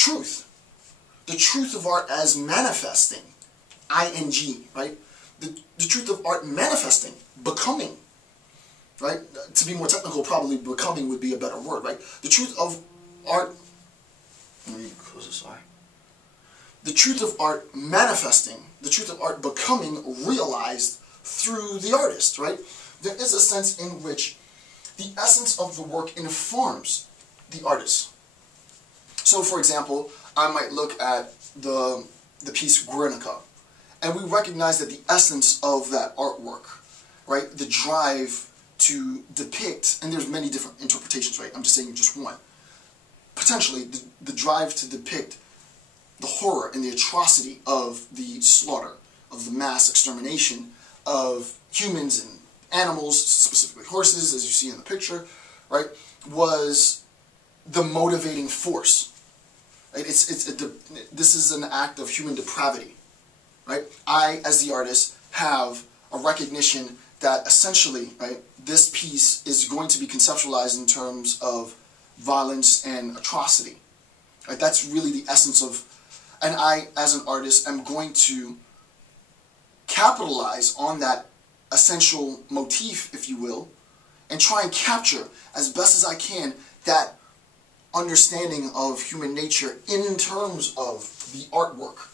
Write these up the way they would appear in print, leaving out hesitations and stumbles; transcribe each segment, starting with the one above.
truth. The truth of art as manifesting, ing, right? The truth of art manifesting, becoming, right? To be more technical, probably becoming would be a better word, right? The truth of art, let me close this eye. The truth of art manifesting, the truth of art becoming realized through the artist, right? There is a sense in which the essence of the work informs the artist. So, for example, I might look at the piece Guernica, and we recognize that the essence of that artwork, right, the drive to depict, and there's many different interpretations, right, I'm just saying just one, potentially the drive to depict the horror and the atrocity of the slaughter, of the mass extermination of humans and animals, specifically horses, as you see in the picture, right, was the motivating force. Right? This is an act of human depravity. Right? I, as the artist, have a recognition that essentially, right, this piece is going to be conceptualized in terms of violence and atrocity. Right? That's really the essence of, and I, as an artist, am going to capitalize on that essential motif, if you will, and try and capture as best as I can that understanding of human nature in terms of the artwork,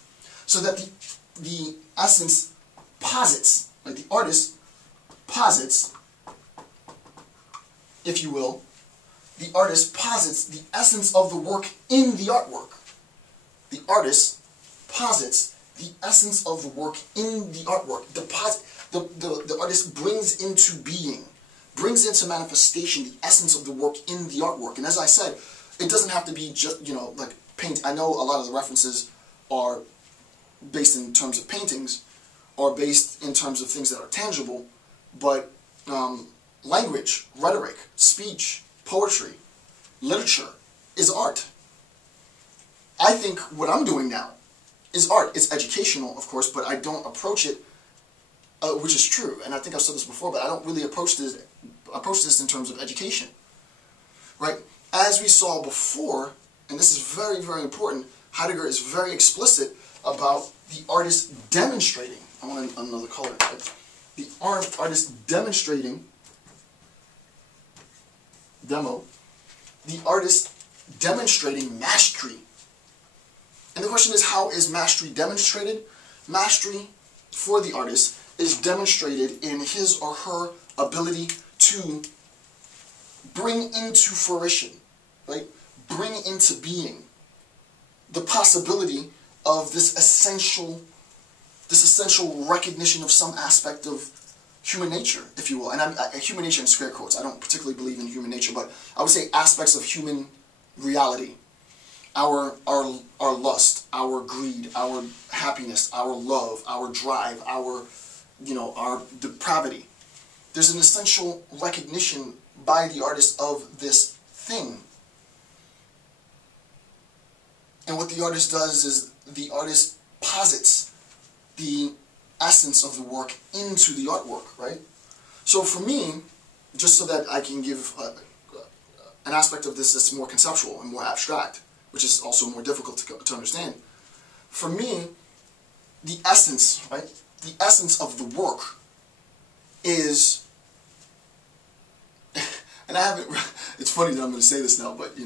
so that the essence posits, like the artist posits, if you will, the artist posits the essence of the work in the artwork. The artist posits the essence of the work in the artwork. The artist brings into being, brings into manifestation the essence of the work in the artwork. And as I said, it doesn't have to be just, like paint. I know a lot of the references are based in terms of paintings, or based in terms of things that are tangible, but language, rhetoric, speech, poetry, literature is art. I think what I'm doing now is art. It's educational, of course, but I don't approach it, which is true, and I think I've said this before, but I don't really approach this in terms of education, right? As we saw before, and this is very, very important, Heidegger is very explicit about the artist demonstrating, I want another color, right? The artist demonstrating, the artist demonstrating mastery. And the question is, how is mastery demonstrated? Mastery for the artist is demonstrated in his or her ability to bring into fruition, right? Bring into being the possibility of this essential recognition of some aspect of human nature, if you will. And human nature in scare quotes. I don't particularly believe in human nature, but I would say aspects of human reality. Our lust, our greed, our happiness, our love, our drive, our depravity. There's an essential recognition by the artist of this thing. And what the artist does is the artist posits the essence of the work into the artwork, right? So for me, just so that I can give an aspect of this that's more conceptual and more abstract, which is also more difficult to understand, for me, the essence, right? The essence of the work is, and I haven't, it's funny that I'm going to say this now, but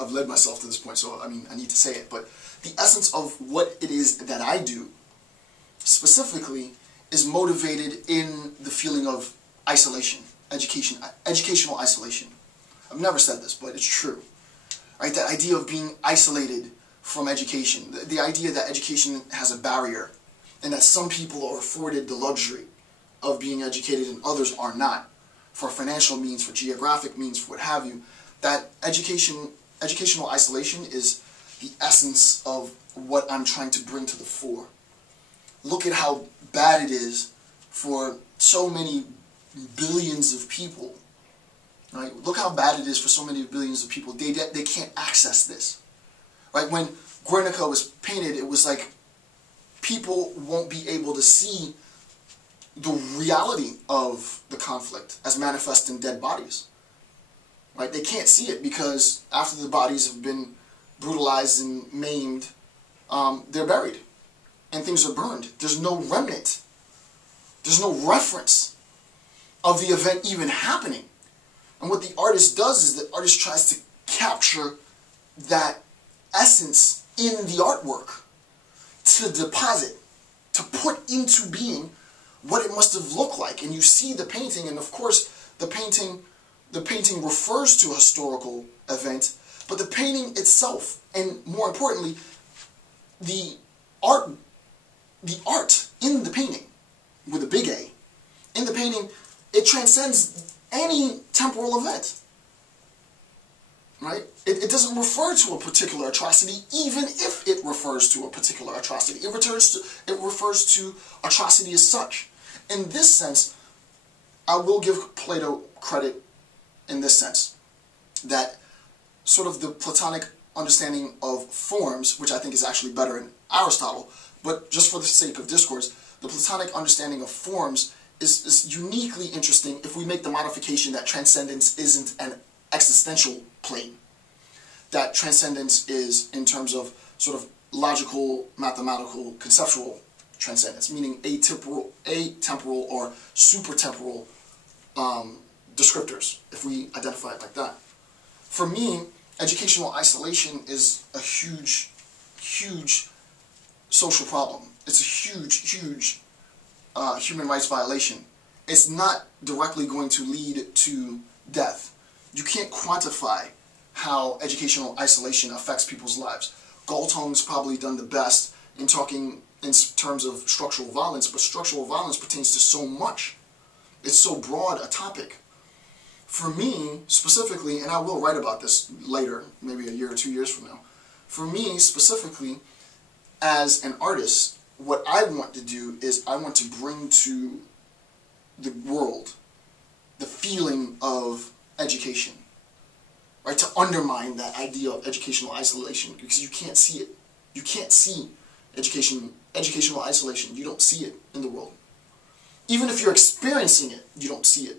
I've led myself to this point, so I mean, I need to say it, but the essence of what it is that I do, specifically, is motivated in the feeling of isolation, educational isolation. I've never said this, but it's true. Right? That idea of being isolated from education, the idea that education has a barrier, and that some people are afforded the luxury of being educated and others are not, for financial means, for geographic means, for what have you. That educational isolation is the essence of what I'm trying to bring to the fore. Look at how bad it is for so many billions of people. Right? Look how bad it is for so many billions of people. They can't access this. Right? When Guernica was painted, it was like people won't be able to see the reality of the conflict as manifest in dead bodies. Right? They can't see it because after the bodies have been brutalized and maimed, they're buried and things are burned. There's no remnant. There's no reference of the event even happening. And what the artist does is the artist tries to capture that essence in the artwork, to deposit, to put into being what it must have looked like. And you see the painting, and of course the painting refers to a historical event, but the painting itself, and more importantly, the art in the painting, with a big A, in the painting, it transcends any temporal event. Right? It doesn't refer to a particular atrocity, even if it refers to a particular atrocity. It refers to atrocity as such. In this sense, I will give Plato credit in this sense, that sort of the Platonic understanding of forms, which I think is actually better in Aristotle, but just for the sake of discourse, the Platonic understanding of forms is uniquely interesting if we make the modification that transcendence isn't an existential plane. That transcendence is in terms of sort of logical, mathematical, conceptual transcendence, meaning atemporal or supertemporal descriptors, if we identify it like that. For me, educational isolation is a huge, huge social problem. It's a huge, huge human rights violation. It's not directly going to lead to death. You can't quantify how educational isolation affects people's lives. Galtong's probably done the best in talking in terms of structural violence, but structural violence pertains to so much. It's so broad a topic. For me, specifically, and I will write about this later, maybe a year or 2 years from now, for me, specifically, as an artist, what I want to do is I want to bring to the world the feeling of education. Right, to undermine that idea of educational isolation, because you can't see it. You can't see educational isolation. You don't see it in the world. Even if you're experiencing it, you don't see it.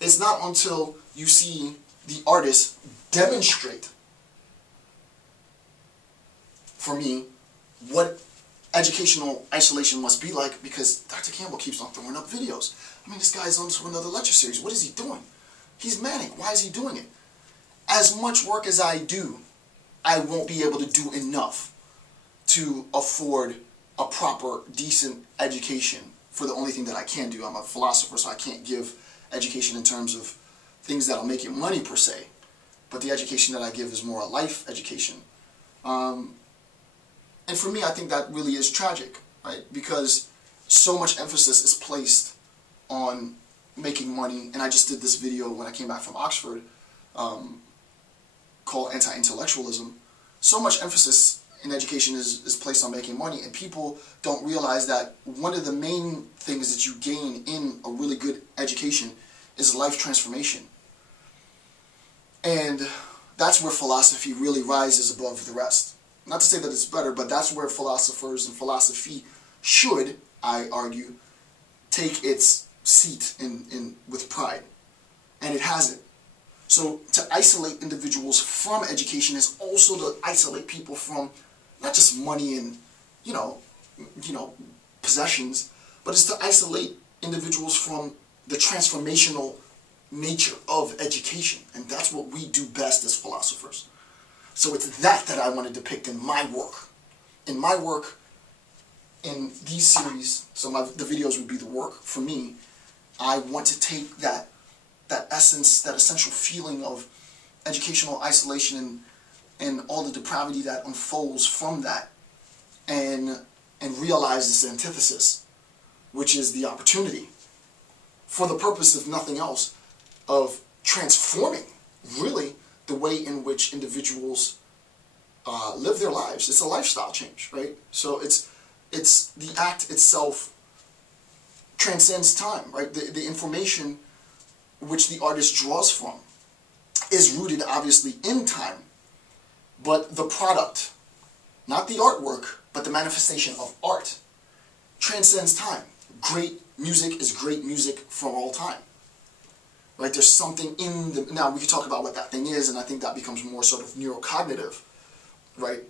It's not until you see the artist demonstrate, for me, what educational isolation must be like, because Dr. Campbell keeps on throwing up videos. I mean, this guy's on to another lecture series. What is he doing? He's manic. Why is he doing it? As much work as I do, I won't be able to do enough to afford a proper, decent education for the only thing that I can do. I'm a philosopher, so I can't give education in terms of things that'll make you money per se. But the education that I give is more a life education. And for me, I think that really is tragic, right? Because so much emphasis is placed on making money. And I just did this video when I came back from Oxford, called Anti-Intellectualism. So much emphasis in education is placed on making money, and people don't realize that one of the main things that you gain in a really good education is life transformation. And that's where philosophy really rises above the rest. Not to say that it's better, but that's where philosophers and philosophy should, I argue, take its seat with pride. And it hasn't. So to isolate individuals from education is also to isolate people from not just money and, you know, possessions, but it's to isolate individuals from the transformational nature of education. And that's what we do best as philosophers. So it's that I want to depict in my work. In my work, in these series, so the videos would be the work. For me, I want to take that essence, that essential feeling of educational isolation and all the depravity that unfolds from that, and realize this antithesis, which is the opportunity, for the purpose of nothing else, of transforming, really, the way in which individuals live their lives. It's a lifestyle change, right? So it's the act itself transcends time, right? The information which the artist draws from is rooted obviously in time, but the product, not the artwork, but the manifestation of art, transcends time. Great music is great music for all time. right? There's something in the, now we can talk about what that thing is, and I think that becomes more sort of neurocognitive, right?